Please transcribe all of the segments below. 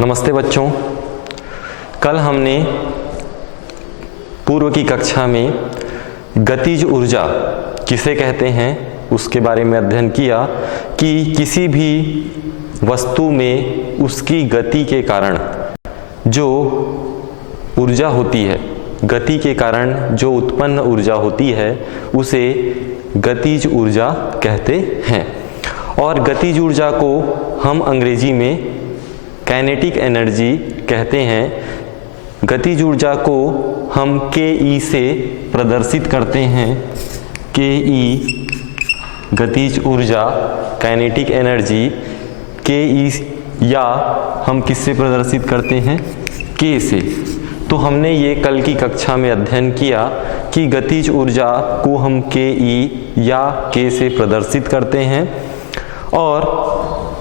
नमस्ते बच्चों। कल हमने पूर्व की कक्षा में गतिज ऊर्जा किसे कहते हैं उसके बारे में अध्ययन किया कि किसी भी वस्तु में उसकी गति के कारण जो ऊर्जा होती है, गति के कारण जो उत्पन्न ऊर्जा होती है उसे गतिज ऊर्जा कहते हैं। और गतिज ऊर्जा को हम अंग्रेजी में काइनेटिक एनर्जी कहते हैं। गतिज ऊर्जा को हम के से प्रदर्शित करते हैं। के गतिज ऊर्जा काइनेटिक एनर्जी के या हम किससे प्रदर्शित करते हैं? के से। तो हमने ये कल की कक्षा में अध्ययन किया कि गतिज ऊर्जा को हम के या के से प्रदर्शित करते हैं। और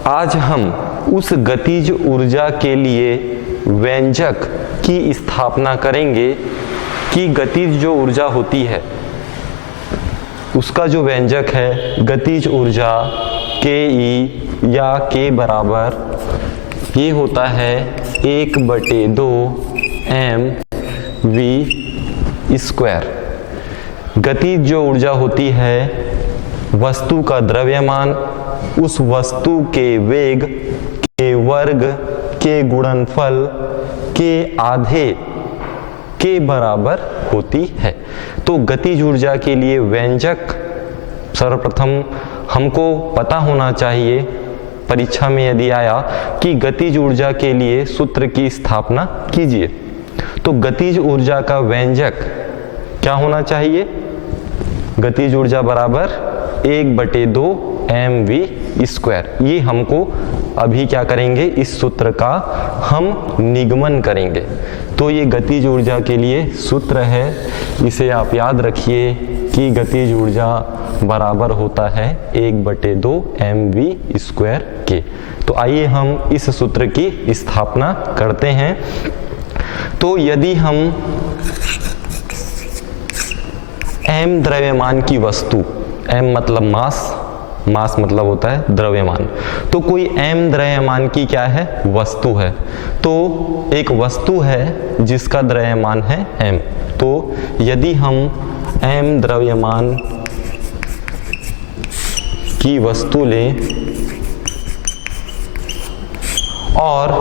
आज हम उस गतिज ऊर्जा के लिए व्यंजक की स्थापना करेंगे कि गतिज जो ऊर्जा होती है उसका जो व्यंजक है गतिज ऊर्जा के या के बराबर ये होता है 1/2 mv²। गतिज जो ऊर्जा होती है वस्तु का द्रव्यमान उस वस्तु के वेग के वर्ग के गुणनफल के आधे के बराबर होती है। तो गतिज ऊर्जा के लिए व्यंजक सर्वप्रथम हमको पता होना चाहिए, परीक्षा में यदि आया कि गतिज ऊर्जा के लिए सूत्र की स्थापना कीजिए, तो गतिज ऊर्जा का व्यंजक क्या होना चाहिए? गतिज ऊर्जा बराबर 1/2 mv²। ये हमको अभी क्या करेंगे, इस सूत्र का हम निगमन करेंगे। तो ये गतिज ऊर्जा के लिए सूत्र है, इसे आप याद रखिए कि गतिज ऊर्जा बराबर होता है 1/2 mv² के। तो आइए हम इस सूत्र की स्थापना करते हैं। तो यदि हम m द्रव्यमान की वस्तु, m मतलब मास मतलब होता है द्रव्यमान, तो कोई m द्रव्यमान की क्या है? वस्तु है। तो एक वस्तु है जिसका द्रव्यमान है m। तो यदि हम m द्रव्यमान की वस्तु लें और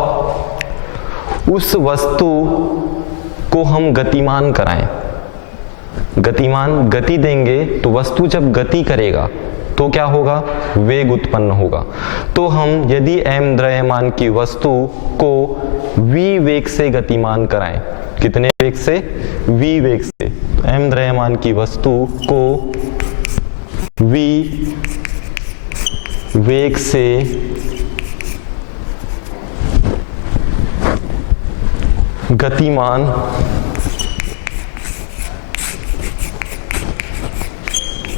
उस वस्तु को हम गतिमान कराएं, गति देंगे, तो वस्तु जब गति करेगा तो क्या होगा? वेग उत्पन्न होगा। तो हम यदि m द्रव्यमान की वस्तु को v वेग से गतिमान कराएं, कितने वेग से? v वेग से। तो m द्रव्यमान की वस्तु को v वेग से गतिमान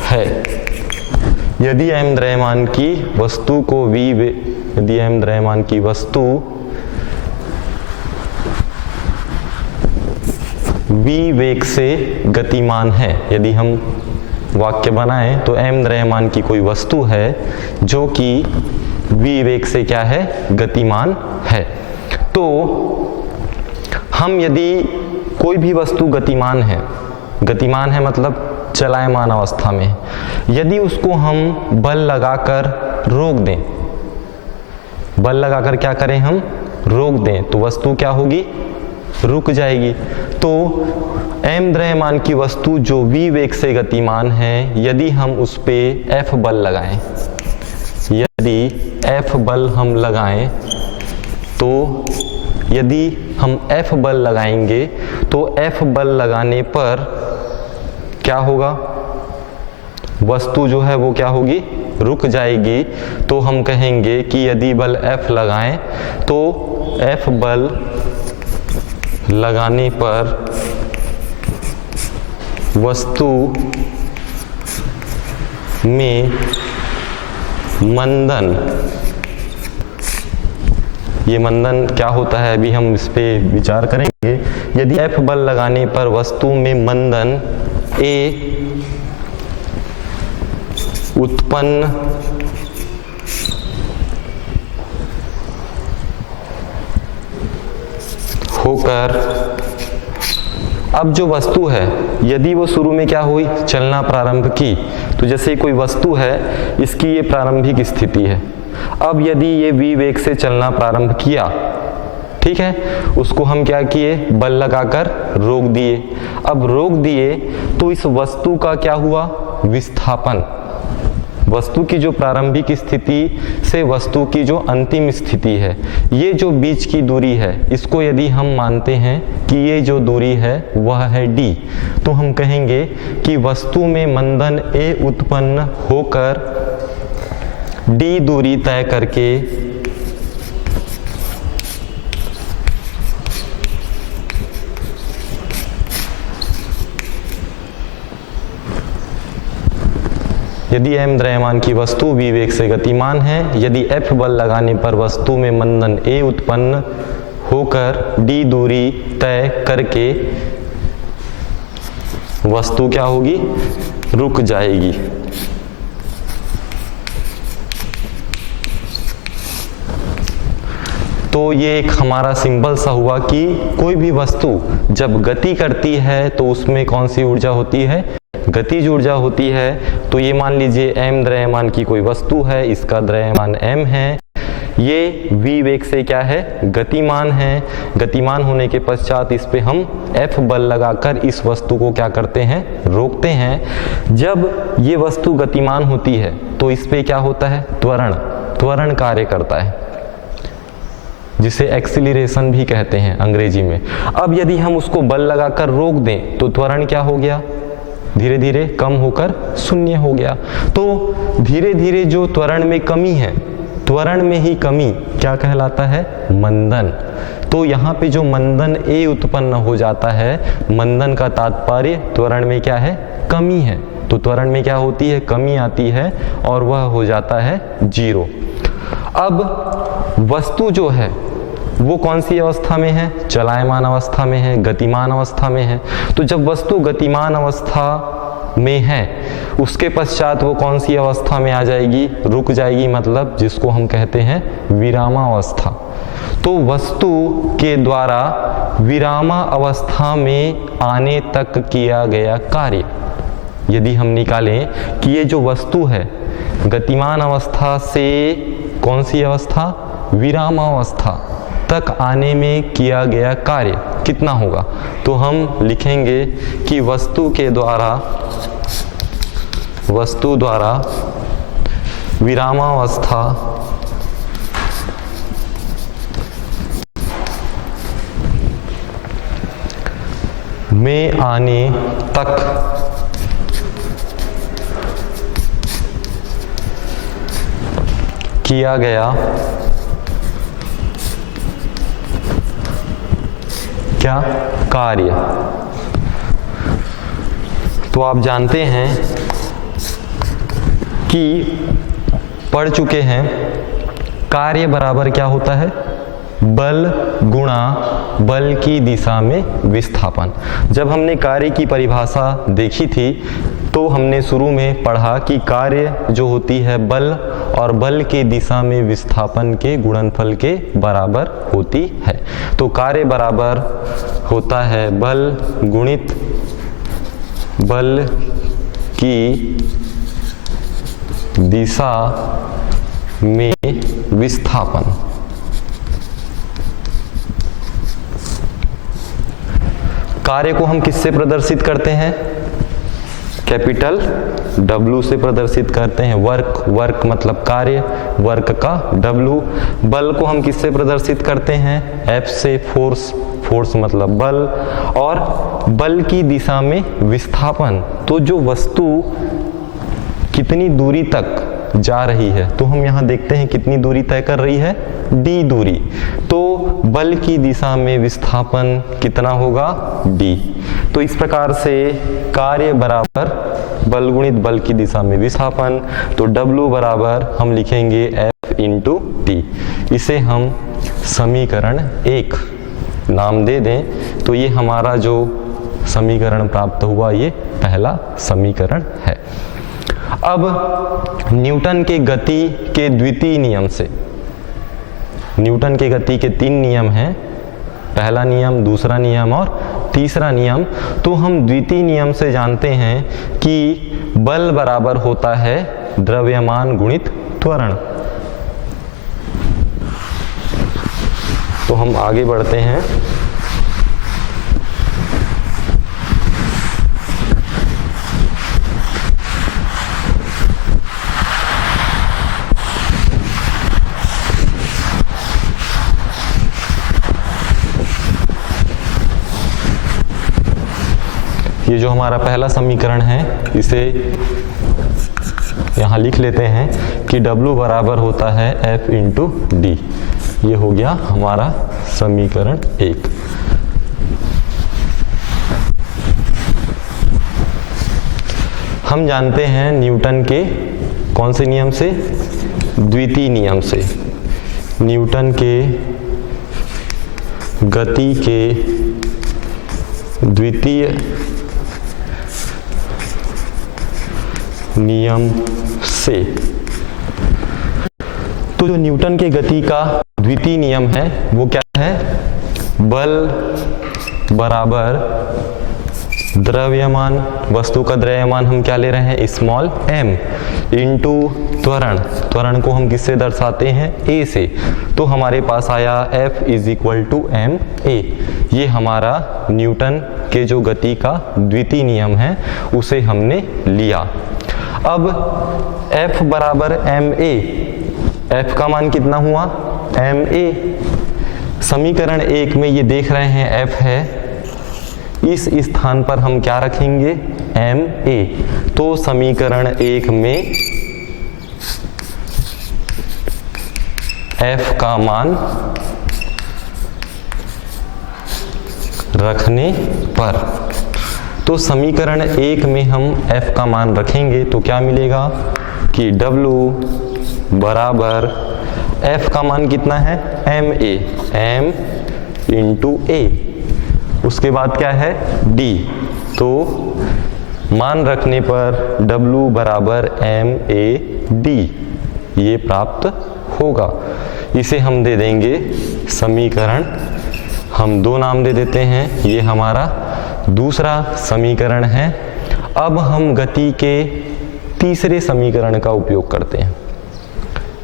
है। यदि m द्रव्यमान की वस्तु को यदि m द्रव्यमान की वस्तु v वेग से गतिमान है, यदि हम वाक्य बनाएं तो m द्रव्यमान की कोई वस्तु है जो कि v वेग से क्या है? गतिमान है। तो हम यदि कोई भी वस्तु गतिमान है मतलब चलायमान अवस्था में, यदि उसको हम बल लगाकर रोक दें, बल लगाकर क्या करें? हम रोक दें, तो वस्तु क्या होगी? रुक जाएगी। तो m द्रव्यमान की वस्तु जो v वेग से गतिमान है, यदि हम उस पे F बल लगाएं, यदि F बल हम लगाएं, तो यदि हम F बल लगाएंगे तो F बल लगाने पर क्या होगा? वस्तु जो है वो क्या होगी? रुक जाएगी। तो हम कहेंगे कि यदि बल F लगाएं तो F बल लगाने पर वस्तु में मंदन, ये मंदन क्या होता है अभी हम इस पे विचार करेंगे। यदि F बल लगाने पर वस्तु में मंदन A उत्पन्न होकर, अब जो वस्तु है यदि वो शुरू में क्या हुई, चलना प्रारंभ की, तो जैसे कोई वस्तु है इसकी ये प्रारंभिक स्थिति है। अब यदि ये v वेग से चलना प्रारंभ किया, ठीक है, उसको हम क्या किए, बल लगाकर रोक दिए। अब रोक दिए तो इस वस्तु का क्या हुआ, विस्थापन। वस्तु की जो प्रारंभिक स्थिति से वस्तु की जो अंतिम स्थिति है, ये जो बीच की दूरी है, इसको यदि हम मानते हैं कि ये जो दूरी है वह है d, तो हम कहेंगे कि वस्तु में मंदन A उत्पन्न होकर d दूरी तय करके यदि m द्रव्यमान की वस्तु v वेग से गतिमान है, यदि F बल लगाने पर वस्तु में मंदन A उत्पन्न होकर d दूरी तय करके वस्तु क्या होगी, रुक जाएगी। तो ये एक हमारा सिंबल सा हुआ कि कोई भी वस्तु जब गति करती है तो उसमें कौन सी ऊर्जा होती है, गतिज ऊर्जा होती है। तो ये मान लीजिए m द्रव्यमान की कोई वस्तु है, इसका द्रव्यमान m है, ये v वेग से क्या है, गतिमान है। गतिमान होने के पश्चात इस पे हम F बल लगाकर इस वस्तु को क्या करते हैं, रोकते हैं। जब ये वस्तु गतिमान होती है तो इस पे क्या होता है, त्वरण, त्वरण कार्य करता है, जिसे एक्सीलरेशन भी कहते हैं अंग्रेजी में। अब यदि हम उसको बल लगाकर रोक दें तो त्वरण क्या हो गया, धीरे धीरे कम होकर शून्य हो गया। तो धीरे धीरे जो त्वरण में कमी है, त्वरण में ही कमी क्या कहलाता है, मंदन। तो यहाँ पे जो मंदन A उत्पन्न हो जाता है, मंदन का तात्पर्य त्वरण में क्या है, कमी है। तो त्वरण में क्या होती है, कमी आती है और वह हो जाता है 0। अब वस्तु जो है वो कौन सी अवस्था में है, चलायमान अवस्था में है, गतिमान अवस्था में है। तो जब वस्तु गतिमान अवस्था में है उसके पश्चात वो कौन सी अवस्था में आ जाएगी, रुक जाएगी, मतलब जिसको हम कहते हैं विरामावस्था। तो वस्तु के द्वारा विरामा अवस्था में आने तक किया गया कार्य यदि हम निकालें कि ये जो वस्तु है गतिमान अवस्था से कौन सी अवस्था, विरामावस्था तक आने में किया गया कार्य कितना होगा, तो हम लिखेंगे कि वस्तु द्वारा विरामावस्था में आने तक किया गया क्या, कार्य। तो आप जानते हैं कि पढ़ चुके हैं कार्य बराबर क्या होता है, बल गुणा बल की दिशा में विस्थापन। जब हमने कार्य की परिभाषा देखी थी तो हमने शुरू में पढ़ा कि कार्य जो होती है बल और बल के दिशा में विस्थापन के गुणनफल के बराबर होती है। तो कार्य बराबर होता है बल गुणित बल की दिशा में विस्थापन। कार्य को हम किससे प्रदर्शित करते हैं, कैपिटल W से प्रदर्शित करते हैं। वर्क, वर्क मतलब कार्य, वर्क का W। बल को हम किससे प्रदर्शित करते हैं, F से, फोर्स, फोर्स मतलब बल। और बल की दिशा में विस्थापन, तो जो वस्तु कितनी दूरी तक जा रही है, तो हम यहाँ देखते हैं कितनी दूरी तय कर रही है, d दूरी। तो बल की दिशा में विस्थापन कितना होगा, d। तो इस प्रकार से कार्य बराबर बल गुणित बल की दिशा में विस्थापन, तो W बराबर हम लिखेंगे F इंटू टी। इसे हम समीकरण 1 नाम दे दें। तो ये हमारा जो समीकरण प्राप्त हुआ ये पहला समीकरण है। अब न्यूटन के गति के द्वितीय नियम से, न्यूटन के गति के 3 नियम हैं। पहला नियम, दूसरा नियम और तीसरा नियम। तो हम द्वितीय नियम से जानते हैं कि बल बराबर होता है द्रव्यमान गुणित त्वरण। तो हम आगे बढ़ते हैं। ये जो हमारा पहला समीकरण है इसे यहाँ लिख लेते हैं कि W बराबर होता है F इंटू डी। ये हो गया हमारा समीकरण 1। हम जानते हैं न्यूटन के कौन से नियम से? द्वितीय नियम से। न्यूटन के गति के द्वितीय नियम से। तो जो न्यूटन के गति का द्वितीय नियम है वो क्या है? बल बराबर द्रव्यमान, वस्तु का द्रव्यमान हम क्या ले रहे हैं? स्मॉल m इंटू त्वरण। त्वरण को हम किससे दर्शाते हैं? a से। तो हमारे पास आया F is equal to M A. ये हमारा न्यूटन के जो गति का द्वितीय नियम है उसे हमने लिया। अब F बराबर एम ए, F का मान कितना हुआ? M A. समीकरण 1 में ये देख रहे हैं F है, इस स्थान पर हम क्या रखेंगे? M A. तो समीकरण 1 में F का मान रखने पर, तो समीकरण 1 में हम F का मान रखेंगे तो क्या मिलेगा कि W बराबर F का मान कितना है? एम ए, एम इंटू ए। उसके बाद क्या है? D। तो मान रखने पर W बराबर एम ए डी ये प्राप्त होगा। इसे हम दे देंगे समीकरण, हम 2 नाम दे देते हैं। ये हमारा दूसरा समीकरण है। अब हम गति के तीसरे समीकरण का उपयोग करते हैं।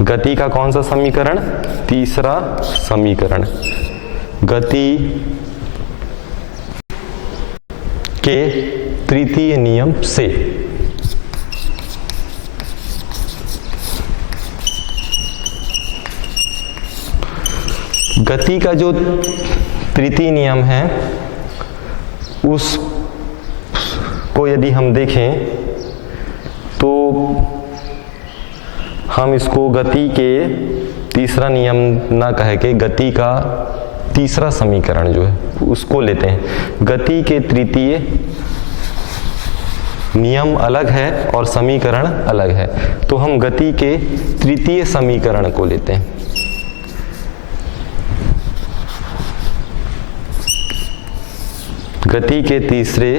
गति का कौन सा समीकरण? तीसरा समीकरण। गति के तृतीय नियम से। गति का जो तृतीय नियम है उस को यदि हम देखें तो हम इसको गति के तीसरा नियम ना कह के गति का तीसरा समीकरण जो है उसको लेते हैं। गति के तृतीय नियम अलग है और समीकरण अलग है, तो हम गति के तृतीय समीकरण को लेते हैं। गति के तीसरे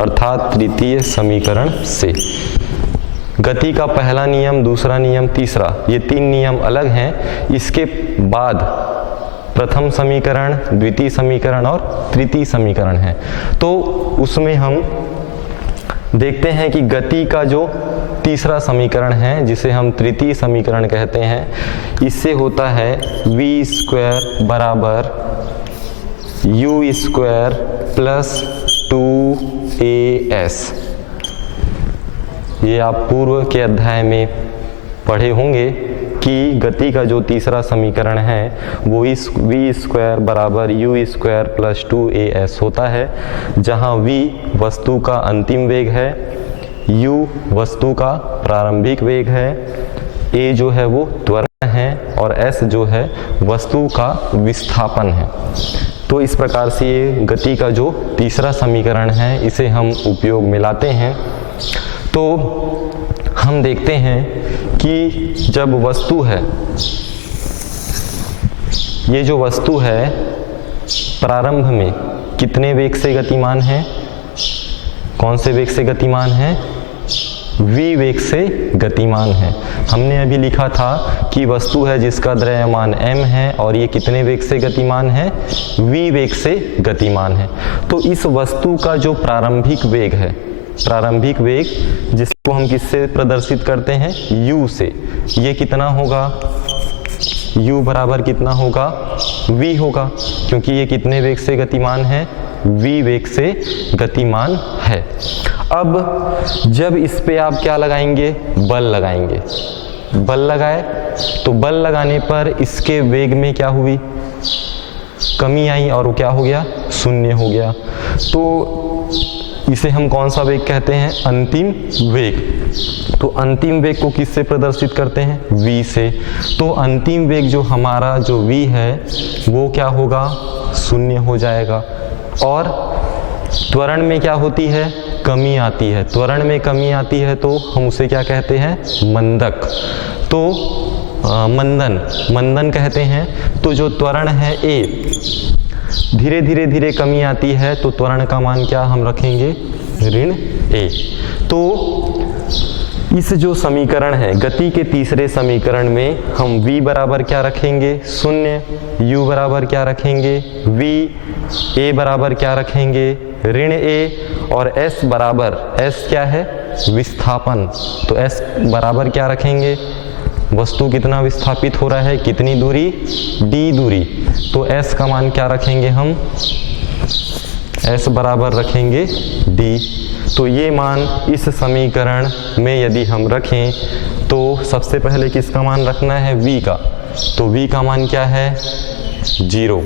अर्थात तृतीय समीकरण से। गति का पहला नियम, दूसरा नियम, तीसरा, ये 3 नियम अलग हैं। इसके बाद प्रथम समीकरण, द्वितीय समीकरण और तृतीय समीकरण है। तो उसमें हम देखते हैं कि गति का जो तीसरा समीकरण है जिसे हम तृतीय समीकरण कहते हैं, इससे होता है v² बराबर u² प्लस 2as। ये आप पूर्व के अध्याय में पढ़े होंगे कि गति का जो तीसरा समीकरण है वो इस v² बराबर u² प्लस 2as होता है, जहाँ v वस्तु का अंतिम वेग है, u वस्तु का प्रारंभिक वेग है, a जो है वो त्वरण है और s जो है वस्तु का विस्थापन है। तो इस प्रकार से ये गति का जो तीसरा समीकरण है इसे हम उपयोग में लाते हैं। तो हम देखते हैं कि जब वस्तु है, ये जो वस्तु है प्रारंभ में कितने वेग से गतिमान है? कौन से वेग से गतिमान है? v वेग से गतिमान है। हमने अभी लिखा था कि वस्तु है जिसका द्रव्यमान m है और ये कितने वेग से गतिमान है, v वेग से गतिमान है। तो इस वस्तु का जो प्रारंभिक वेग है, प्रारंभिक वेग जिसको हम किससे प्रदर्शित करते हैं, u से, ये कितना होगा, u बराबर कितना होगा, v होगा, क्योंकि ये कितने वेग से गतिमान है, v वेग से गतिमान है। अब जब इस पे आप क्या लगाएंगे, बल लगाएंगे, बल लगाए तो बल लगाने पर इसके वेग में क्या हुई, कमी आई और वो क्या हो गया, शून्य हो गया। तो इसे हम कौन सा वेग कहते हैं, अंतिम वेग। तो अंतिम वेग को किससे प्रदर्शित करते हैं, v से। तो अंतिम वेग जो हमारा जो v है वो क्या होगा, शून्य हो जाएगा। और त्वरण में क्या होती है, कमी आती है। त्वरण में कमी आती है तो हम उसे क्या कहते हैं, मंदक। तो मंदन कहते हैं। तो जो त्वरण है a, धीरे धीरे धीरे कमी आती है तो त्वरण का मान क्या हम रखेंगे, ऋण a। तो इस जो समीकरण है, गति के तीसरे समीकरण में हम v बराबर क्या रखेंगे, शून्य, u बराबर क्या रखेंगे, v, a बराबर क्या रखेंगे, ऋण a, और s बराबर, s क्या है, विस्थापन। तो s बराबर क्या रखेंगे, वस्तु कितना विस्थापित हो रहा है, कितनी दूरी, d दूरी। तो s का मान क्या रखेंगे हम, s बराबर रखेंगे d। तो ये मान इस समीकरण में यदि हम रखें तो सबसे पहले किसका मान रखना है, v का। तो v का मान क्या है, 0।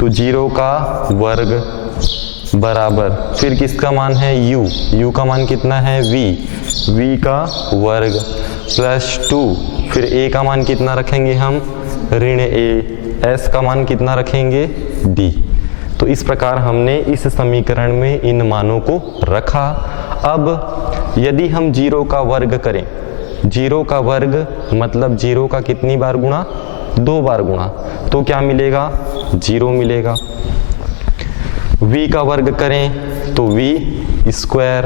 तो 0 का वर्ग बराबर, फिर किसका मान है, u का मान कितना है, v का वर्ग प्लस 2, फिर a का मान कितना रखेंगे हम, ऋण a, s का मान कितना रखेंगे, d। तो इस प्रकार हमने इस समीकरण में इन मानों को रखा। अब यदि हम 0 का वर्ग करें, 0 का वर्ग मतलब 0 का कितनी बार गुणा, 2 बार गुणा, तो क्या मिलेगा, 0 मिलेगा। v का वर्ग करें तो v स्क्वायर,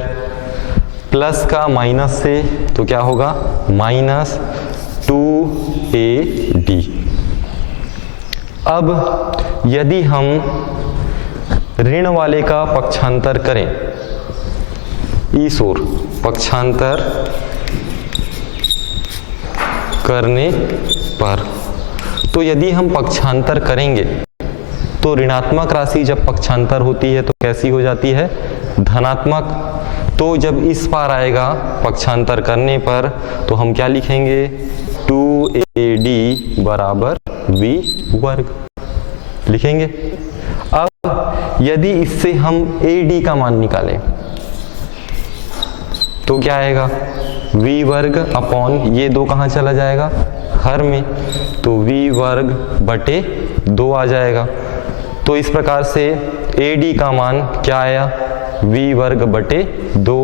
प्लस का माइनस से तो क्या होगा, माइनस 2ad। अब यदि हम ऋण वाले का पक्षांतर करें, इस ओर पक्षांतर करने पर, तो यदि हम पक्षांतर करेंगे तो ऋणात्मक राशि जब पक्षांतर होती है तो कैसी हो जाती है, धनात्मक। तो जब इस पार आएगा पक्षांतर करने पर तो हम क्या लिखेंगे, 2ad बराबर v वर्ग लिखेंगे। अब यदि इससे हम ad का मान निकालें तो क्या आएगा, v वर्ग अपॉन ये 2 कहाँ चला जाएगा, हर में, तो v वर्ग बटे 2 आ जाएगा। तो इस प्रकार से ad का मान क्या आया, v वर्ग बटे 2,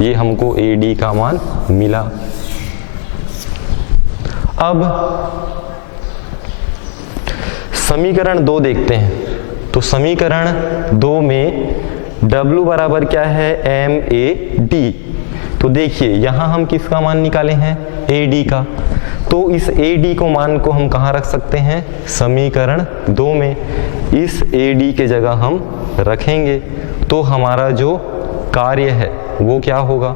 ये हमको ad का मान मिला। अब समीकरण 2 देखते हैं। तो समीकरण 2 में w बराबर क्या है, MAD। तो देखिए यहाँ हम किसका मान निकाले हैं, AD का। तो इस AD को मान को हम कहाँ रख सकते हैं, समीकरण 2 में। इस AD के जगह हम रखेंगे तो हमारा जो कार्य है वो क्या होगा,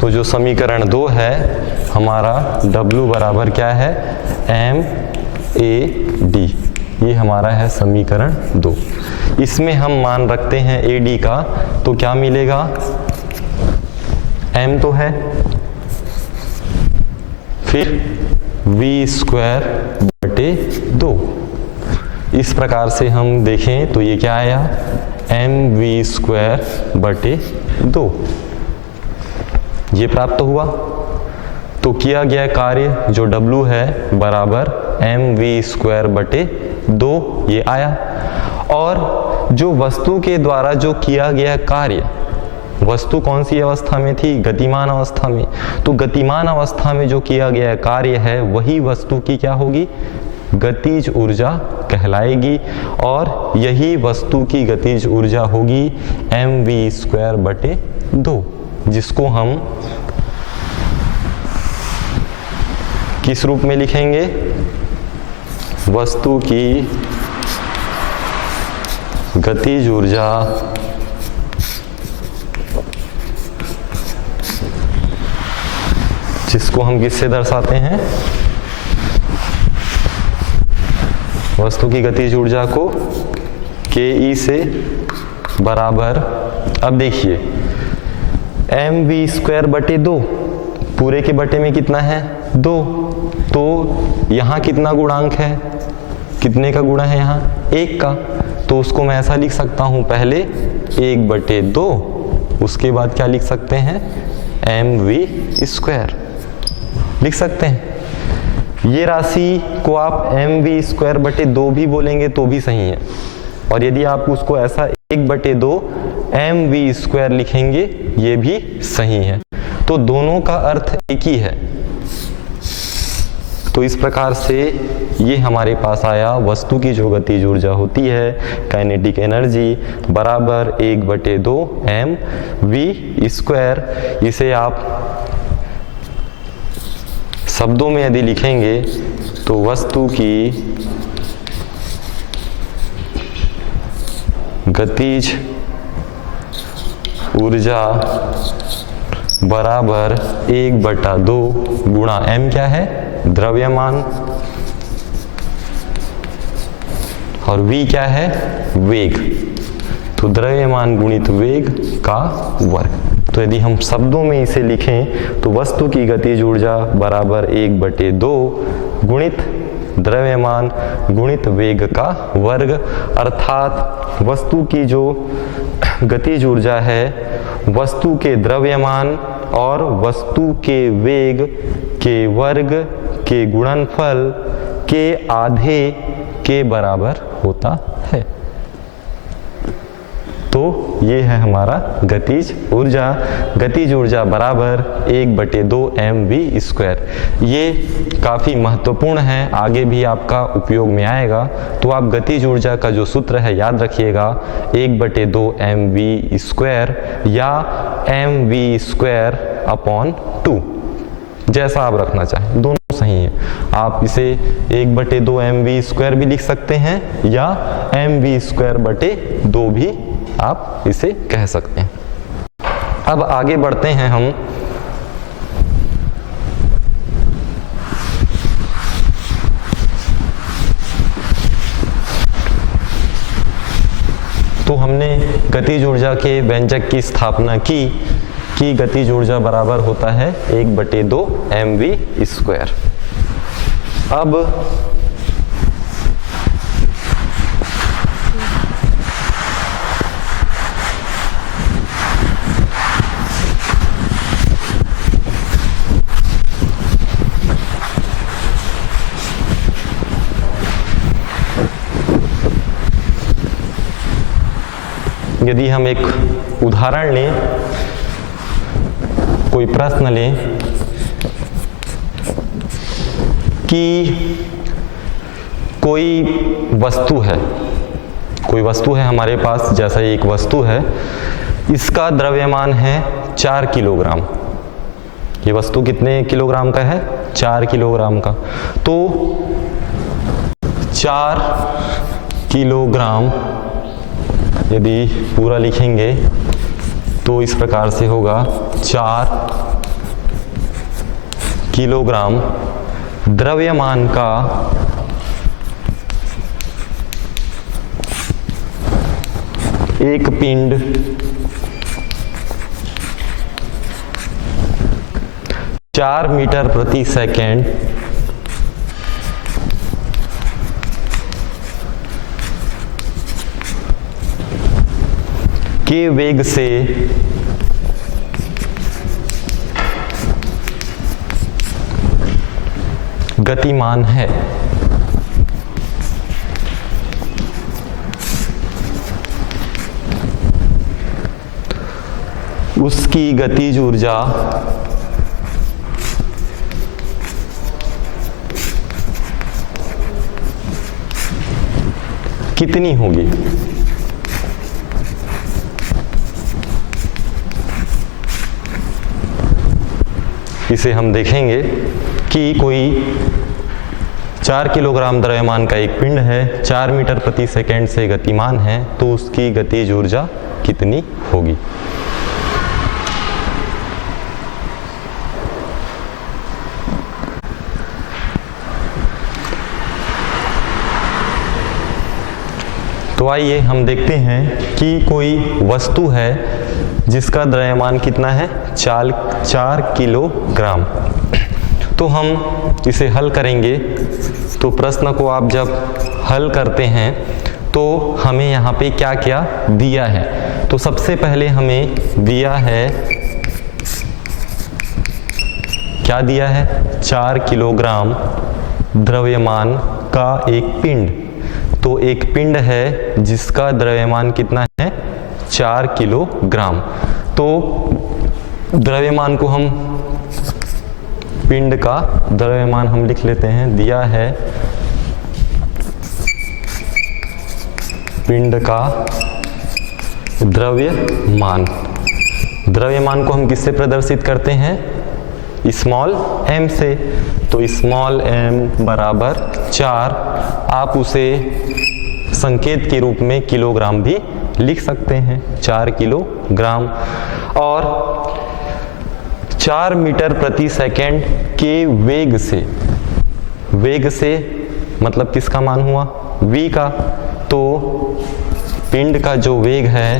तो जो समीकरण 2 है हमारा w बराबर क्या है, MAD। ये हमारा है समीकरण 2। इसमें हम मान रखते हैं AD का, तो क्या मिलेगा, m तो है, फिर v स्क्वायर बटे 2। इस प्रकार से हम देखें तो ये क्या आया, mv स्क्वायर बटे 2, ये प्राप्त हुआ। तो किया गया कार्य जो w है बराबर mv स्क्वायर बटे 2, ये आया। और जो वस्तु के द्वारा जो किया गया कार्य वस्तु कौन सी अवस्था में थी? गतिमान अवस्था में। तो गतिमान अवस्था में जो किया गया कार्य है वही वस्तु की क्या होगी? गतिज ऊर्जा कहलाएगी, और यही वस्तु की गतिज ऊर्जा होगी mv²/2, जिसको हम किस रूप में लिखेंगे? वस्तु की गतिज ऊर्जा जिसको हम किससे दर्शाते हैं? वस्तु की गतिज ऊर्जा को ke से बराबर, अब देखिए mv²/2 पूरे के बटे में कितना है? 2। तो यहाँ कितना गुणांक है? कितने का गुणा है यहाँ? 1 का। तो उसको मैं ऐसा लिख सकता हूँ, पहले 1/2, उसके बाद क्या लिख सकते हैं? mv² लिख सकते हैं। ये राशि को आप mv²/2 भी बोलेंगे तो भी सही है, और यदि आप उसको ऐसा 1/2 mv² लिखेंगे ये भी सही है। तो दोनों का अर्थ एक ही है। तो इस प्रकार से ये हमारे पास आया, वस्तु की जो गतिज ऊर्जा होती है काइनेटिक एनर्जी बराबर 1/2 mv²। इसे आप शब्दों में यदि लिखेंगे तो वस्तु की गतिज ऊर्जा बराबर 1/2 गुणा m क्या है? द्रव्यमान, और v क्या है? वेग। तो द्रव्यमान गुणित वेग का वर्ग। तो यदि हम शब्दों में इसे लिखें तो वस्तु की गतिज ऊर्जा बराबर 1/2 गुणित द्रव्यमान गुणित वेग का वर्ग, अर्थात वस्तु की जो गतिज ऊर्जा है वस्तु के द्रव्यमान और वस्तु के वेग के वर्ग के गुणनफल के आधे के बराबर होता है। तो ये है हमारा गतिज ऊर्जा। गतिज ऊर्जा बराबर 1/2 mv²। ये काफ़ी महत्वपूर्ण है, आगे भी आपका उपयोग में आएगा। तो आप गतिज ऊर्जा का जो सूत्र है याद रखिएगा, 1/2 mv² या mv²/2, जैसा आप रखना चाहें, दोनों सही है। आप इसे 1/2 mv² भी लिख सकते हैं या mv²/2 भी आप इसे कह सकते हैं। अब आगे बढ़ते हैं हम तो हमने गतिज ऊर्जा के व्यंजक की स्थापना की कि गतिज ऊर्जा बराबर होता है 1/2 mv²। अब यदि हम एक उदाहरण लें, कोई प्रश्न लें कि कोई वस्तु है हमारे पास, जैसा एक वस्तु है, इसका द्रव्यमान है 4 किलोग्राम। ये वस्तु कितने किलोग्राम का है? 4 किलोग्राम का। तो 4 किलोग्राम यदि पूरा लिखेंगे तो इस प्रकार से होगा, 4 किलोग्राम द्रव्यमान का एक पिंड चार मीटर प्रति सेकेंड के वेग से गतिमान है। उसकी गतिज ऊर्जा कितनी होगी। इसे हम देखेंगे कि कोई 4 किलोग्राम द्रव्यमान का एक पिंड है, 4 मीटर प्रति सेकंड से गतिमान है, तो उसकी गतिज ऊर्जा कितनी होगी। तो आइए हम देखते हैं कि कोई वस्तु है जिसका द्रव्यमान कितना है, 4 किलोग्राम। तो हम इसे हल करेंगे। तो प्रश्न को आप जब हल करते हैं तो हमें यहाँ पे क्या क्या दिया है। तो सबसे पहले हमें दिया है, क्या दिया है, 4 किलोग्राम द्रव्यमान का एक पिंड। तो एक पिंड है जिसका द्रव्यमान कितना है, 4 किलोग्राम। तो द्रव्यमान को हम, पिंड का द्रव्यमान हम लिख लेते हैं, दिया है पिंड का द्रव्यमान। द्रव्यमान को हम किससे प्रदर्शित करते हैं, स्मॉल m से। तो स्मॉल m बराबर 4, आप उसे संकेत के रूप में किलोग्राम भी लिख सकते हैं, 4 किलोग्राम। और 4 मीटर प्रति सेकंड के वेग से मतलब किसका मान हुआ, v का। तो पिंड का जो वेग है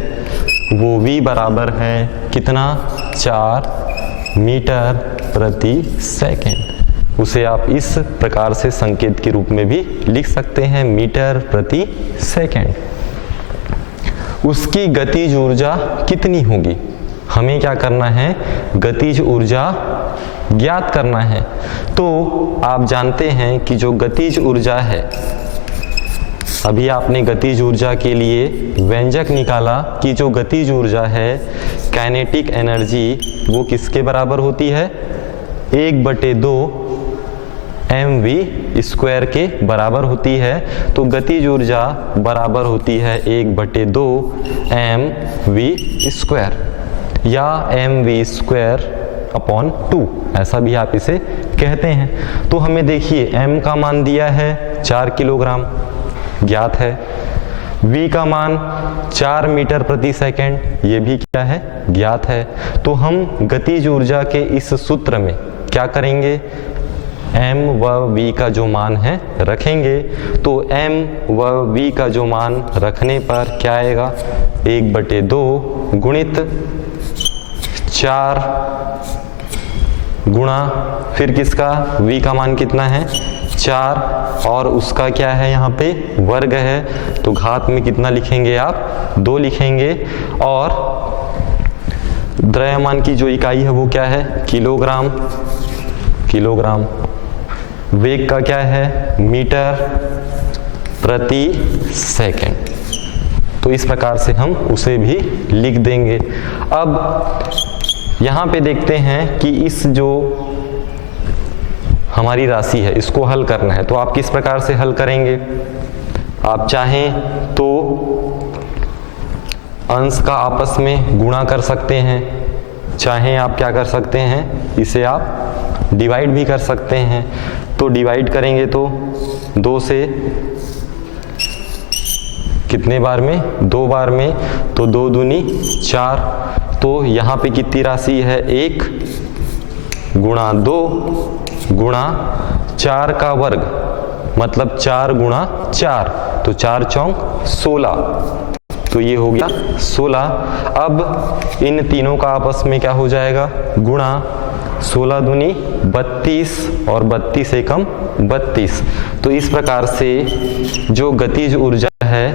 वो v बराबर है कितना, 4 मीटर प्रति सेकंड। उसे आप इस प्रकार से संकेत के रूप में भी लिख सकते हैं, मीटर प्रति सेकंड। उसकी गतिज ऊर्जा कितनी होगी। हमें क्या करना है, गतिज ऊर्जा ज्ञात करना है। तो आप जानते हैं कि जो गतिज ऊर्जा है, अभी आपने गतिज ऊर्जा के लिए व्यंजक निकाला कि जो गतिज ऊर्जा है, काइनेटिक एनर्जी, वो किसके बराबर होती है, 1/2 mv² के बराबर होती है। तो गतिज ऊर्जा बराबर होती है 1/2 mv² या mv²/2, ऐसा भी आप इसे कहते हैं। तो हमें देखिए m का मान दिया है 4 किलोग्राम ज्ञात है, v का मान 4 मीटर प्रति सेकंड, ये भी क्या है, ज्ञात है। तो हम गतिज ऊर्जा के इस सूत्र में क्या करेंगे, m व v का जो मान है रखेंगे। तो m व v का जो मान रखने पर क्या आएगा, 1/2 गुणित 4 गुणा फिर किसका, v का मान कितना है, 4, और उसका क्या है, यहाँ पे वर्ग है। तो घात में कितना लिखेंगे आप, 2 लिखेंगे। और द्रव्यमान की जो इकाई है वो क्या है, किलोग्राम। वेग का क्या है, मीटर प्रति सेकंड। तो इस प्रकार से हम उसे भी लिख देंगे। अब यहाँ पे देखते हैं कि इस जो हमारी राशि है इसको हल करना है। तो आप किस प्रकार से हल करेंगे, आप चाहें तो अंश का आपस में गुणा कर सकते हैं, चाहें आप क्या कर सकते हैं, इसे आप डिवाइड भी कर सकते हैं। तो डिवाइड करेंगे तो 2 से कितने बार में, 2 बार में। तो 2 दूनी 4। तो यहाँ पे कितनी राशि है, 1 गुणा 2 गुणा 4 का वर्ग, मतलब 4 गुणा 4, तो 4 चौक 16। तो ये हो गया 16। अब इन तीनों का आपस में क्या हो जाएगा, गुणा, 16 दूनी 32 और 32 एकम 32। तो इस प्रकार से जो गतिज ऊर्जा है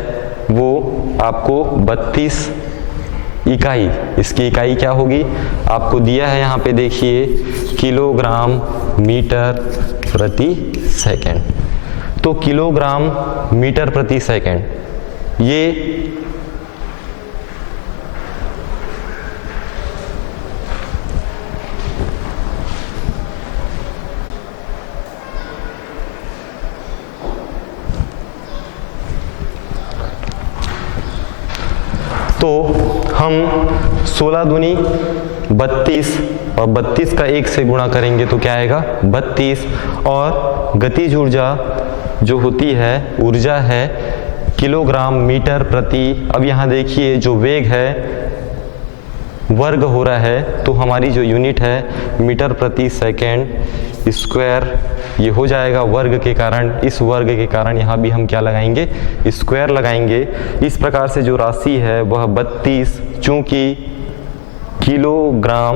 वो आपको 32 इकाई, इसकी इकाई क्या होगी, आपको दिया है यहाँ पे देखिए, किलोग्राम मीटर प्रति सेकंड। तो किलोग्राम मीटर प्रति सेकंड, ये तो हम 16 दूनी 32 और 32 का 1 से गुणा करेंगे तो क्या आएगा 32। और गतिज ऊर्जा जो होती है, ऊर्जा है किलोग्राम मीटर प्रति, अब यहाँ देखिए जो वेग है वर्ग हो रहा है, तो हमारी जो यूनिट है मीटर प्रति सेकेंड स्क्वायर, ये हो जाएगा वर्ग के कारण, इस वर्ग के कारण यहाँ भी हम क्या लगाएंगे स्क्वायर लगाएंगे। इस प्रकार से जो राशि है वह 32, चूंकि किलोग्राम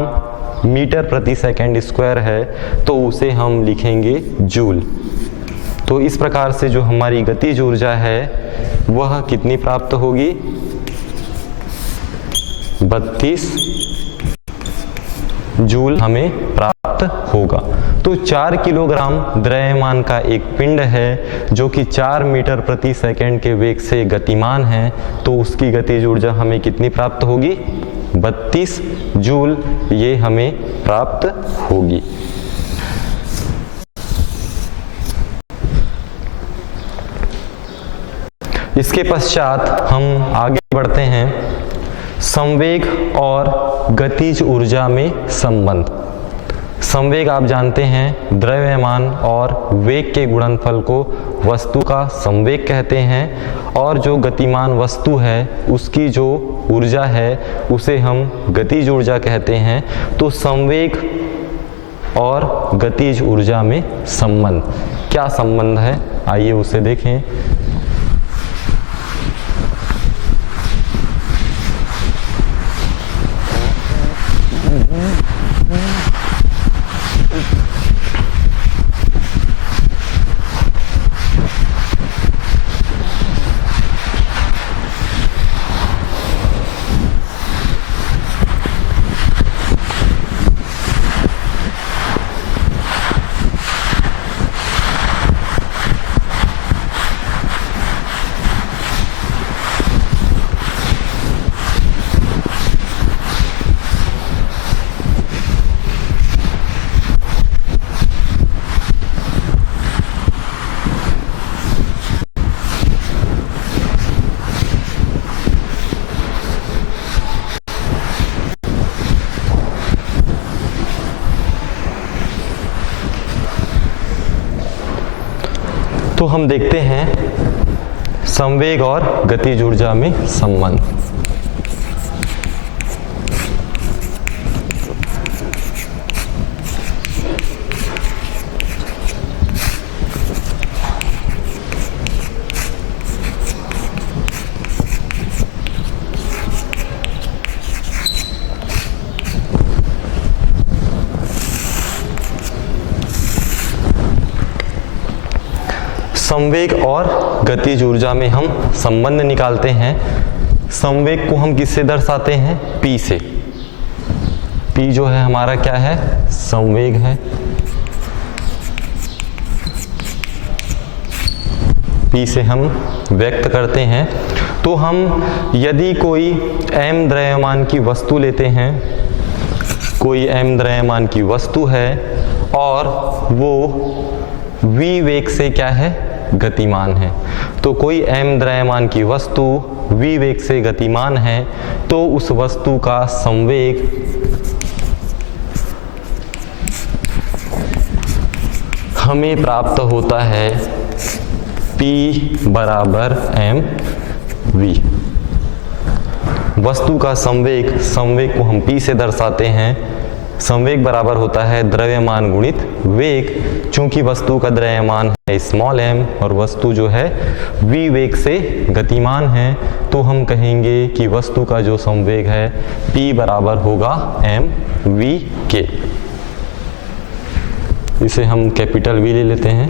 मीटर प्रति सेकेंड स्क्वायर है तो उसे हम लिखेंगे जूल। तो इस प्रकार से जो हमारी गतिज ऊर्जा है वह कितनी प्राप्त होगी 32 जूल हमें प्राप्त होगा। तो 4 किलोग्राम द्रव्यमान का एक पिंड है जो कि 4 मीटर प्रति सेकंड के वेग से गतिमान है, तो उसकी गतिज ऊर्जा हमें कितनी प्राप्त होगी 32 जूल, ये हमें प्राप्त होगी। इसके पश्चात हम आगे बढ़ते हैं संवेग और गतिज ऊर्जा में संबंध। संवेग आप जानते हैं द्रव्यमान और वेग के गुणनफल को वस्तु का संवेग कहते हैं, और जो गतिमान वस्तु है उसकी जो ऊर्जा है उसे हम गतिज ऊर्जा कहते हैं। तो संवेग और गतिज ऊर्जा में संबंध, क्या संबंध है आइए उसे देखें। तो हम देखते हैं संवेग और गतिज ऊर्जा में संबंध। संवेग और गतिज ऊर्जा में हम संबंध निकालते हैं। संवेग को हम किससे दर्शाते हैं P से। P जो है हमारा क्या है संवेग है। P से हम व्यक्त करते हैं। तो हम यदि कोई m द्रव्यमान की वस्तु लेते हैं, कोई m द्रव्यमान की वस्तु है और वो v वेग से क्या है गतिमान है, तो कोई m द्रव्यमान की वस्तु v वेग से गतिमान है तो उस वस्तु का संवेग हमें प्राप्त होता है P बराबर mv। वस्तु का संवेग, संवेग को हम P से दर्शाते हैं। संवेग बराबर होता है द्रव्यमान गुणित वेग। चूंकि वस्तु का द्रव्यमान है स्मॉल m और वस्तु जो है v वेग से गतिमान है, तो हम कहेंगे कि वस्तु का जो संवेग है P बराबर होगा mv के। इसे हम कैपिटल V ले लेते हैं।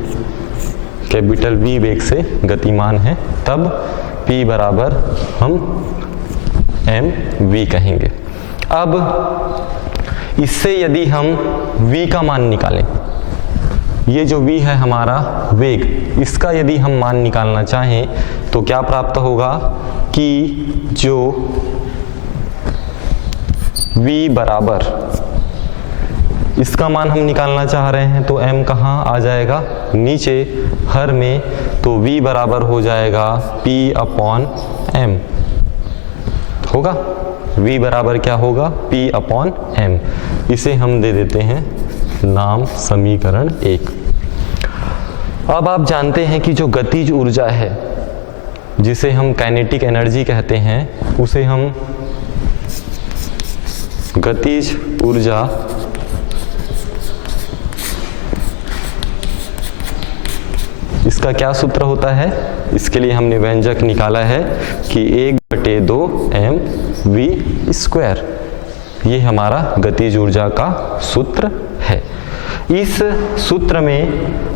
कैपिटल V वेग से गतिमान है, तब P बराबर हम mv कहेंगे। अब इससे यदि हम v का मान निकालें, ये जो v है हमारा वेग, इसका यदि हम मान निकालना चाहें तो क्या प्राप्त होगा कि जो v बराबर, इसका मान हम निकालना चाह रहे हैं तो m कहाँ आ जाएगा नीचे हर में, तो v बराबर हो जाएगा p अपॉन m। होगा। v बराबर क्या होगा, p अपॉन m। इसे हम दे देते हैं नाम समीकरण 1। अब आप जानते हैं कि जो गतिज ऊर्जा है, जिसे हम काइनेटिक एनर्जी कहते हैं, उसे हम गतिज ऊर्जा इसका क्या सूत्र होता है, इसके लिए हमने व्यंजक निकाला है कि 1/2 mv²। ये हमारा गतिज ऊर्जा का सूत्र है। इस सूत्र में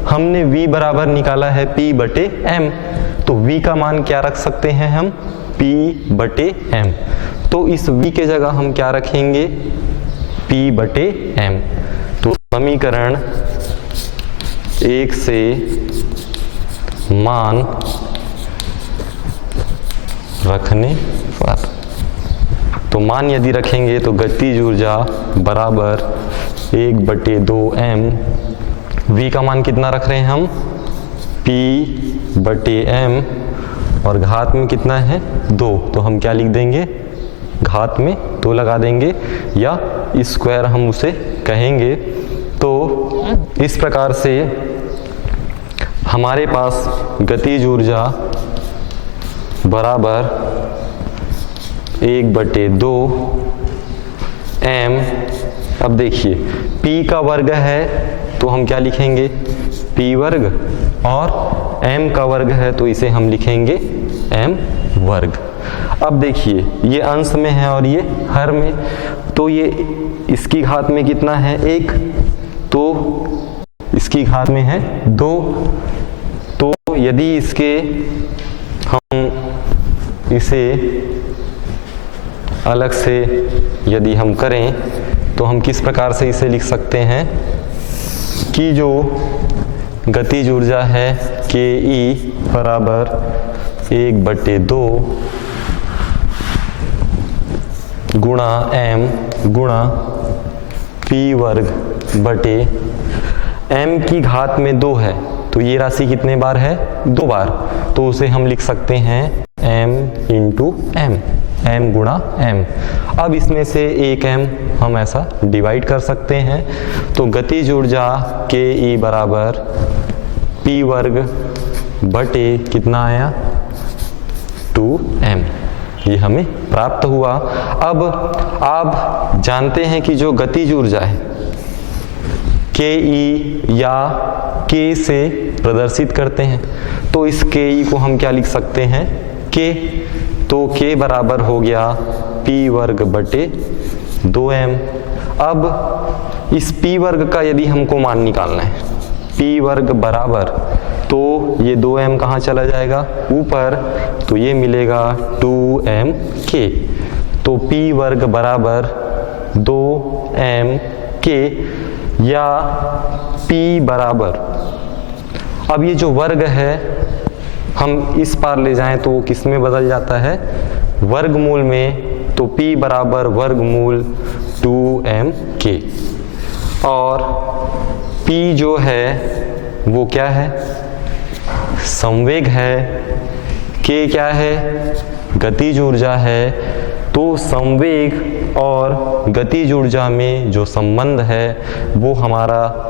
हमने v बराबर निकाला है p/m, तो v का मान क्या रख सकते हैं हम, p/m। तो इस v के जगह हम क्या रखेंगे, p/m। तो समीकरण 1 से मान रखने पर, तो मान यदि रखेंगे तो गतिज ऊर्जा बराबर 1/2 m, v का मान कितना रख रहे हैं हम, p/m, और घात में कितना है 2, तो हम क्या लिख देंगे, घात में 2 लगा देंगे, या स्क्वायर हम उसे कहेंगे। तो इस प्रकार से हमारे पास गतिज ऊर्जा बराबर 1/2 m। अब देखिए p का वर्ग है तो हम क्या लिखेंगे, p वर्ग, और m का वर्ग है तो इसे हम लिखेंगे m वर्ग। अब देखिए ये अंश में है और ये हर में, तो ये इसकी घात में कितना है 1, तो इसकी घात में है 2। तो यदि इसके हम इसे अलग से यदि हम करें तो हम किस प्रकार से इसे लिख सकते हैं कि जो गतिज ऊर्जा है KE बराबर 1/2 गुणा m गुणा p वर्ग बटे m की घात में 2 है, तो ये राशि कितने बार है, 2 बार, तो उसे हम लिख सकते हैं m इंटू m, m गुणा m। अब इसमें से एक m हम ऐसा डिवाइड कर सकते हैं, तो गतिज ऊर्जा KE बराबर p वर्ग बटे कितना आया 2m, ये हमें प्राप्त हुआ। अब आप जानते हैं कि जो गतिज ऊर्जा है KE या K से प्रदर्शित करते हैं, तो इस KE को हम क्या लिख सकते हैं, K। तो K बराबर हो गया p वर्ग बटे 2m। अब इस p वर्ग का यदि हमको मान निकालना है, p वर्ग बराबर, तो ये 2m कहाँ चला जाएगा ऊपर, तो ये मिलेगा 2mk। तो p वर्ग बराबर 2mk, या p बराबर, अब ये जो वर्ग है हम इस पार ले जाएं तो वो किस में बदल जाता है, वर्गमूल में, तो p बराबर वर्गमूल 2mk। और p जो है वो क्या है, संवेग है, k क्या है, गतिज ऊर्जा है। तो संवेग और गतिज ऊर्जा में जो संबंध है वो हमारा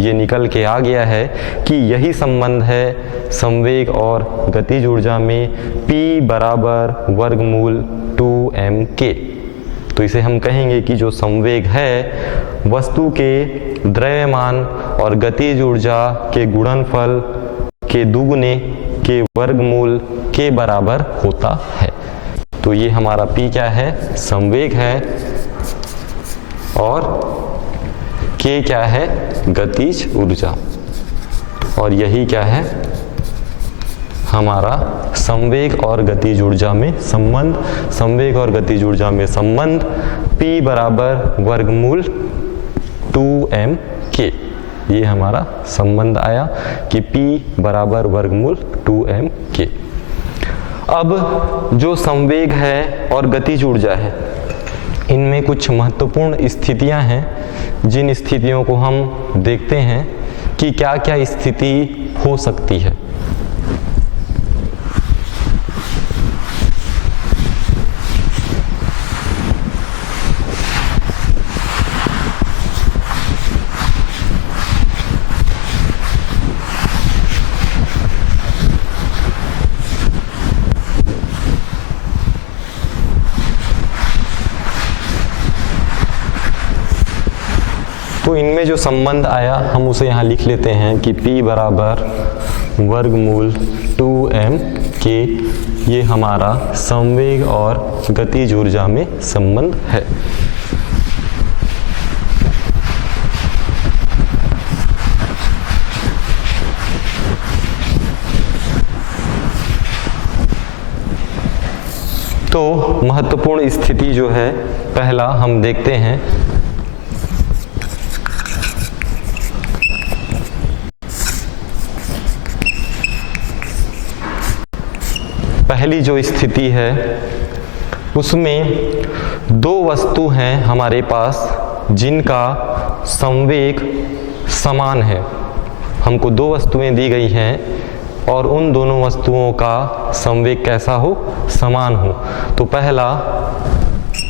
ये निकल के आ गया है कि यही संबंध है संवेग और गतिज ऊर्जा में, p बराबर वर्गमूल 2mk। तो इसे हम कहेंगे कि जो संवेग है वस्तु के द्रव्यमान और गतिज ऊर्जा के गुणनफल के दुगुने के वर्गमूल के बराबर होता है। तो ये हमारा p क्या है, संवेग है, और k क्या है, गतिज ऊर्जा। और यही क्या है हमारा संवेग और गतिज ऊर्जा में संबंध, संवेग और गतिज ऊर्जा में संबंध p बराबर वर्गमूल 2mk। ये हमारा संबंध आया कि p बराबर वर्गमूल 2mk। अब जो संवेग है और गतिज ऊर्जा है, इनमें कुछ महत्वपूर्ण स्थितियां हैं जिन स्थितियों को हम देखते हैं कि क्या क्या स्थिति हो सकती है। तो इनमें जो संबंध आया हम उसे यहाँ लिख लेते हैं कि P बराबर वर्गमूल 2m के, ये हमारा संवेग और गतिज ऊर्जा में संबंध है। तो महत्वपूर्ण स्थिति जो है, पहला हम देखते हैं पहली जो स्थिति है उसमें दो वस्तु हैं हमारे पास जिनका संवेग समान है। हमको दो वस्तुएं दी गई हैं और उन दोनों वस्तुओं का संवेग कैसा हो, समान हो। तो पहला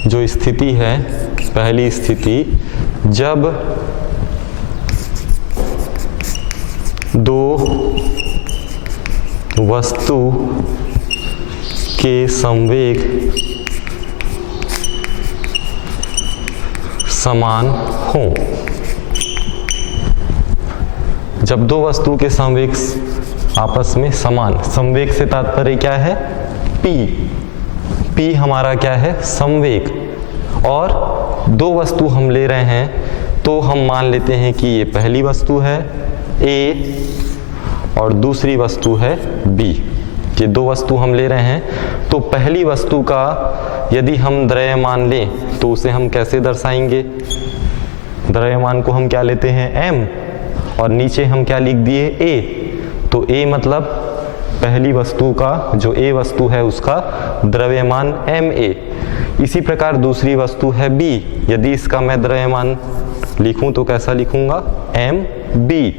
जो स्थिति है, पहली स्थिति, जब दो वस्तु के संवेग समान हो। जब दो वस्तु के संवेग आपस में समान, संवेग से तात्पर्य क्या है, P। P हमारा क्या है, संवेग। और दो वस्तु हम ले रहे हैं तो हम मान लेते हैं कि ये पहली वस्तु है A और दूसरी वस्तु है B। ये दो वस्तु हम ले रहे हैं तो पहली वस्तु का यदि हम द्रव्यमान लें तो उसे हम कैसे दर्शाएंगे। द्रव्यमान को हम क्या लेते हैं, m, और नीचे हम क्या लिख दिए, a। तो a मतलब पहली वस्तु का, जो a वस्तु है उसका द्रव्यमान ma। इसी प्रकार दूसरी वस्तु है b, यदि इसका मैं द्रव्यमान लिखूं तो कैसा लिखूंगा, mb।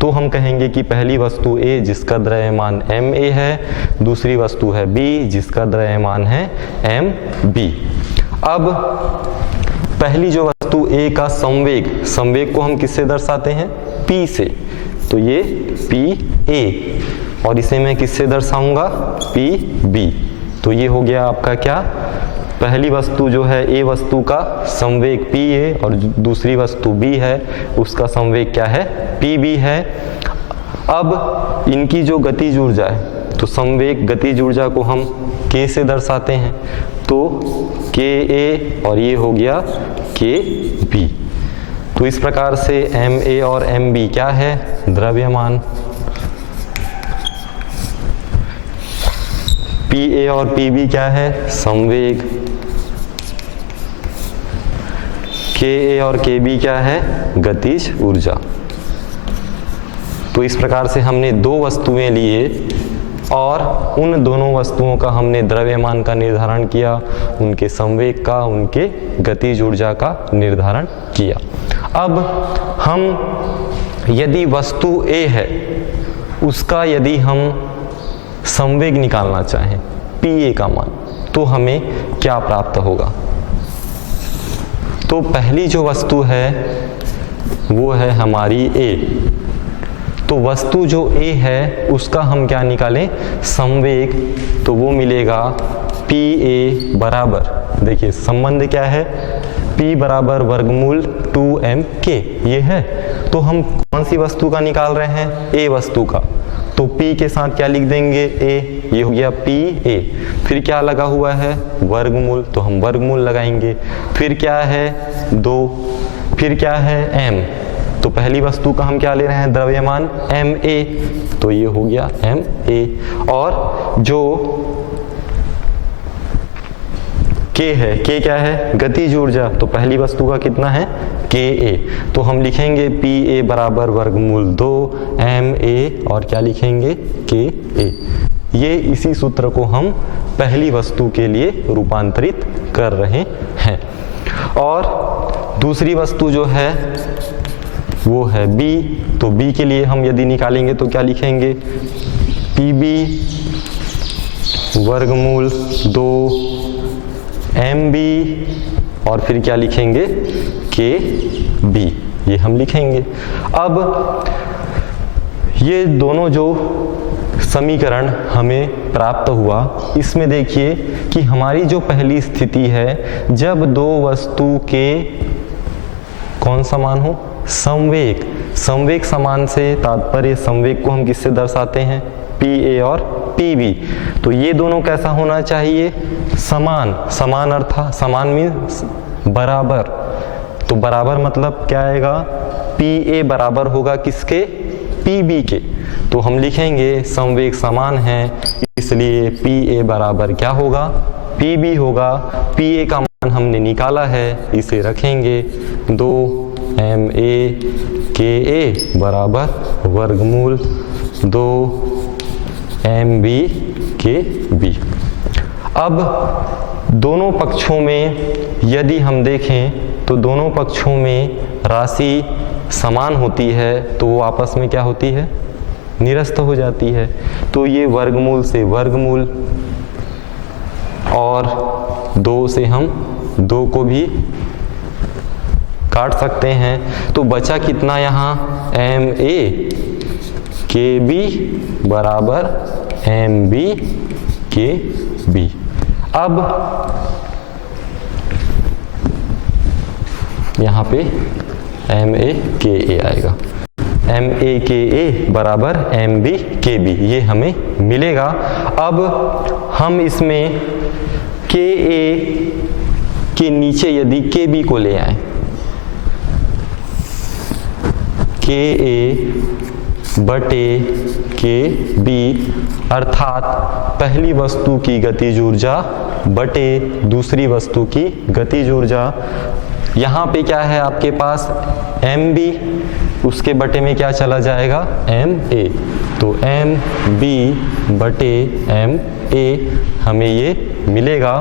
तो हम कहेंगे कि पहली वस्तु A जिसका द्रव्यमान ma है, दूसरी वस्तु है B जिसका द्रव्यमान है mb। अब पहली जो वस्तु A का संवेग, संवेग को हम किससे दर्शाते हैं, P से। तो ये PA और इसे मैं किससे दर्शाऊंगा, PB। तो ये हो गया आपका क्या, पहली वस्तु जो है A वस्तु का संवेग PA और दूसरी वस्तु B है उसका संवेग क्या है, PB है। अब इनकी जो गतिज ऊर्जा है, तो संवेग गतिज ऊर्जा को हम K से दर्शाते हैं, तो KA और ये हो गया KB। तो इस प्रकार से MA और MB क्या है, द्रव्यमान। PA और PB क्या है, संवेग। KA और KB क्या है, गतिज ऊर्जा। तो इस प्रकार से हमने दो वस्तुएं लिए और उन दोनों वस्तुओं का हमने द्रव्यमान का निर्धारण किया, उनके संवेग का, उनके गतिज ऊर्जा का निर्धारण किया। अब हम यदि वस्तु A है उसका यदि हम संवेग निकालना चाहें, PA का मान, तो हमें क्या प्राप्त होगा। तो पहली जो वस्तु है वो है हमारी A। तो वस्तु जो A है उसका हम क्या निकालें, संवेग। तो वो मिलेगा PA बराबर, देखिए संबंध क्या है, P बराबर वर्गमूल 2mk ये है। तो हम कौन सी वस्तु का निकाल रहे हैं, A वस्तु का। तो P के साथ क्या लिख देंगे, A, ये हो गया PA। फिर क्या लगा हुआ है, वर्गमूल, तो हम वर्गमूल लगाएंगे। फिर क्या है, 2, फिर क्या है, M। तो पहली वस्तु का हम क्या ले रहे हैं, द्रव्यमान Ma। तो ये हो गया Ma। और जो K है, K क्या है, गतिज ऊर्जा। तो पहली वस्तु का कितना है, Ka। तो हम लिखेंगे Pa बराबर वर्गमूल 2ma और क्या लिखेंगे, Ka। ये इसी सूत्र को हम पहली वस्तु के लिए रूपांतरित कर रहे हैं। और दूसरी वस्तु जो है वो है B। तो B के लिए हम यदि निकालेंगे तो क्या लिखेंगे, Pb वर्गमूल 2mb और फिर क्या लिखेंगे, Kb, ये हम लिखेंगे। अब ये दोनों जो समीकरण हमें प्राप्त हुआ, इसमें देखिए कि हमारी जो पहली स्थिति है, जब दो वस्तु के कौन समान हो, संवेग। संवेग समान से तात्पर्य संवेग को हम किससे दर्शाते हैं? पी ए और पी बी। तो ये दोनों कैसा होना चाहिए? समान। समान अर्थात समान मीन्स बराबर। तो बराबर मतलब क्या आएगा? पी ए बराबर होगा किसके? पी बी के। तो हम लिखेंगे संवेग समान है, इसलिए पी ए बराबर क्या होगा? पी बी होगा। पी ए का मान हमने निकाला है, इसे रखेंगे 2 एम ए के ए बराबर वर्गमूल 2 एम बी के बी। अब दोनों पक्षों में यदि हम देखें तो दोनों पक्षों में राशि समान होती है तो वो आपस में क्या होती है? निरस्त हो जाती है। तो ये वर्गमूल से वर्गमूल और 2 से हम 2 को भी काट सकते हैं। तो बचा कितना यहाँ? एम ए के बी बराबर एम बी के बी। अब यहाँ पे एम ए के ए आएगा। एम ए के ए बराबर एम बी के बी, ये हमें मिलेगा। अब हम इसमें के ए के नीचे यदि के बी को ले आए, के ए बटे के बी अर्थात पहली वस्तु की गतिज ऊर्जा बटे दूसरी वस्तु की गतिज ऊर्जा। यहाँ पे क्या है आपके पास? एम बी, उसके बटे में क्या चला जाएगा? M A. तो एम बी बटे एम ए हमें ये मिलेगा।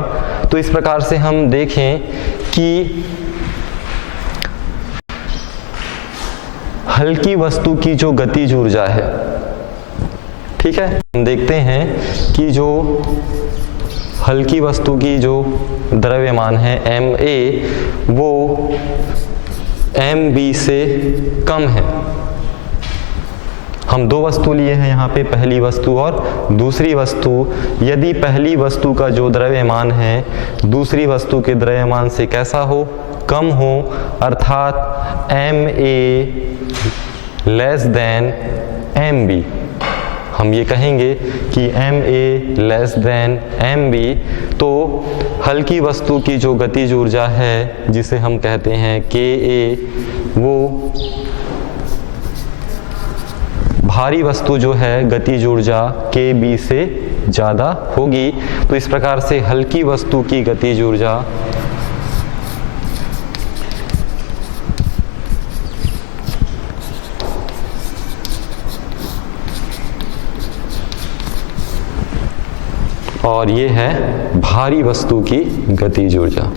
तो इस प्रकार से हम देखें कि हल्की वस्तु की जो गतिज ऊर्जा है, ठीक है, हम देखते हैं कि जो हल्की वस्तु की जो द्रव्यमान है एम ए वो एम बी से कम है। हम 2 वस्तु लिए हैं यहाँ पे, पहली वस्तु और दूसरी वस्तु। यदि पहली वस्तु का जो द्रव्यमान है दूसरी वस्तु के द्रव्यमान से कैसा हो? कम हो, अर्थात M A less than M B. हम ये कहेंगे कि M A less than M B. तो हल्की वस्तु की जो गतिज ऊर्जा है जिसे हम कहते हैं के ए, वो भारी वस्तु जो है गतिज ऊर्जा के बी से ज़्यादा होगी। तो इस प्रकार से हल्की वस्तु की गतिज ऊर्जा और ये है भारी वस्तु की गतिज ऊर्जा।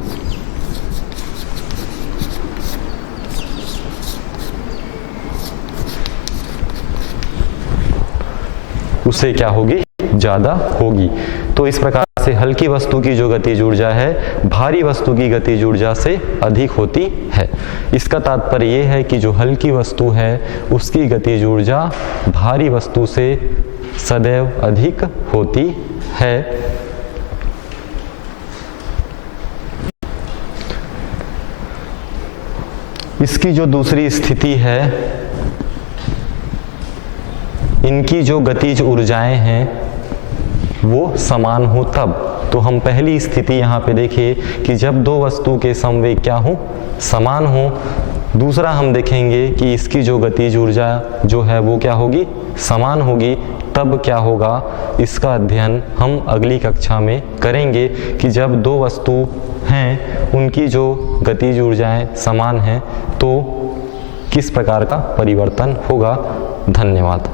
उससे क्या होगी? ज़्यादा होगी। तो इस प्रकार से हल्की वस्तु की जो गतिज ऊर्जा है भारी वस्तु की गतिज ऊर्जा से अधिक होती है। इसका तात्पर्य ये है कि जो हल्की वस्तु है उसकी गतिज ऊर्जा भारी वस्तु से सदैव अधिक होती है। इसकी जो दूसरी स्थिति है, इनकी जो गतिज ऊर्जाएं हैं वो समान हो तब। तो हम पहली स्थिति यहाँ पे देखिए कि जब 2 वस्तु के समवेग क्या हो? समान हो। दूसरा हम देखेंगे कि इसकी जो गतिज ऊर्जा जो है वो क्या होगी? समान होगी। तब क्या होगा? इसका अध्ययन हम अगली कक्षा में करेंगे कि जब 2 वस्तु हैं उनकी जो गतिज ऊर्जाएं समान हैं तो किस प्रकार का परिवर्तन होगा। धन्यवाद।